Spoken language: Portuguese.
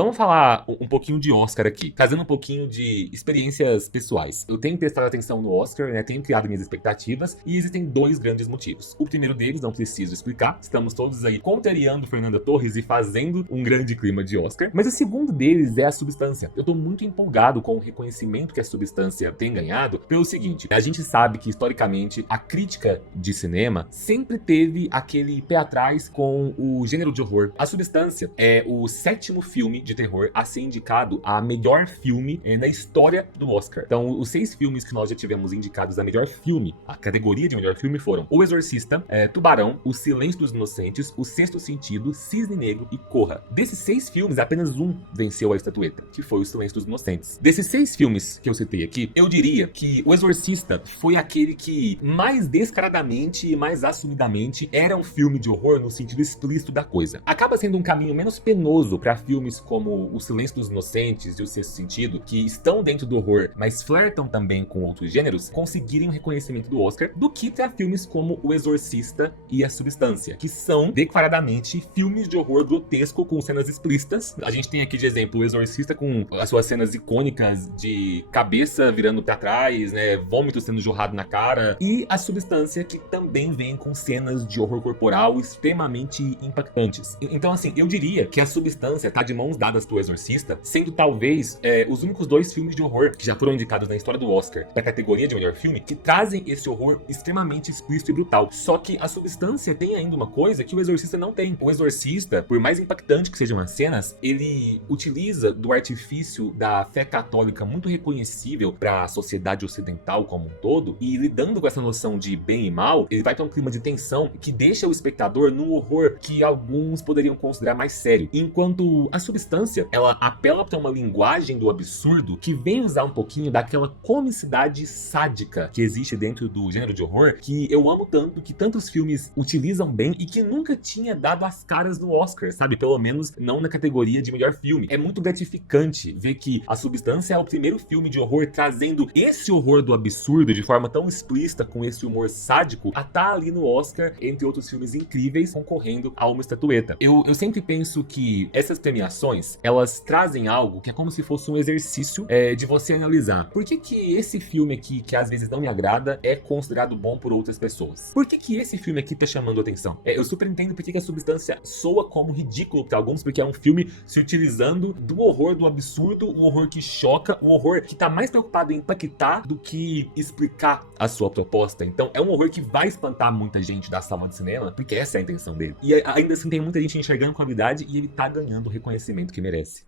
Vamos falar um pouquinho de Oscar aqui, trazendo um pouquinho de experiências pessoais. Eu tenho prestado atenção no Oscar, né? Tenho criado minhas expectativas e existem dois grandes motivos. O primeiro deles, não preciso explicar, estamos todos aí contrariando Fernanda Torres e fazendo um grande clima de Oscar. Mas o segundo deles é a substância. Eu tô muito empolgado com o reconhecimento que a substância tem ganhado pelo seguinte: a gente sabe que historicamente a crítica de cinema sempre teve aquele pé atrás com o gênero de horror. A Substância é o 7º filme de terror a ser indicado a melhor filme na história do Oscar. Então, os 6 filmes que nós já tivemos indicados a melhor filme, a categoria de melhor filme, foram O Exorcista, Tubarão, O Silêncio dos Inocentes, O Sexto Sentido, Cisne Negro e Corra. Desses 6 filmes, apenas um venceu a estatueta, que foi O Silêncio dos Inocentes. Desses 6 filmes que eu citei aqui, eu diria que O Exorcista foi aquele que mais descaradamente e mais assumidamente era um filme de horror no sentido explícito da coisa. Acaba sendo um caminho menos penoso para filmes como O Silêncio dos Inocentes e O Sexto Sentido, que estão dentro do horror, mas flertam também com outros gêneros, conseguirem o reconhecimento do Oscar, do que para filmes como O Exorcista e A Substância, que são declaradamente filmes de horror grotesco com cenas explícitas. A gente tem aqui de exemplo O Exorcista com as suas cenas icônicas de cabeça virando para trás, né, vômito sendo jorrado na cara, e A Substância, que também vem com cenas de horror corporal extremamente impactantes. Então, assim, eu diria que A Substância tá de mãos dadas pro Exorcista, sendo talvez os únicos 2 filmes de horror que já foram indicados na história do Oscar da categoria de melhor filme que trazem esse horror extremamente explícito e brutal. Só que A Substância tem ainda uma coisa que o Exorcista não tem. O Exorcista, por mais impactante que sejam as cenas, ele utiliza do artifício da fé católica muito reconhecível para a sociedade ocidental como um todo, e lidando com essa noção de bem e mal, ele vai para um clima de tensão que deixa o espectador num horror que alguns poderiam considerar mais sério. Enquanto A Substância, ela apela para uma linguagem do absurdo que vem usar um pouquinho daquela comicidade sádica que existe dentro do gênero de horror, que eu amo tanto, que tantos filmes utilizam bem e que nunca tinha dado as caras no Oscar, sabe? Pelo menos não na categoria de melhor filme. É muito gratificante ver que A Substância é o primeiro filme de horror trazendo esse horror do absurdo de forma tão explícita, com esse humor sádico, a estar ali no Oscar, entre outros filmes incríveis, concorrendo a uma estatueta. Eu sempre penso que essas premiações, elas trazem algo que é como se fosse um exercício de você analisar. Por que esse filme aqui, que às vezes não me agrada, é considerado bom por outras pessoas? Por que esse filme aqui tá chamando atenção? Eu super entendo porque que A Substância soa como ridículo para alguns, porque é um filme se utilizando do horror, do absurdo, um horror que choca, um horror que tá mais preocupado em impactar do que explicar a sua proposta. Então é um horror que vai espantar muita gente da sala de cinema, porque essa é a intenção dele. E ainda assim tem muita gente enxergando qualidade e ele tá ganhando o reconhecimento que merece.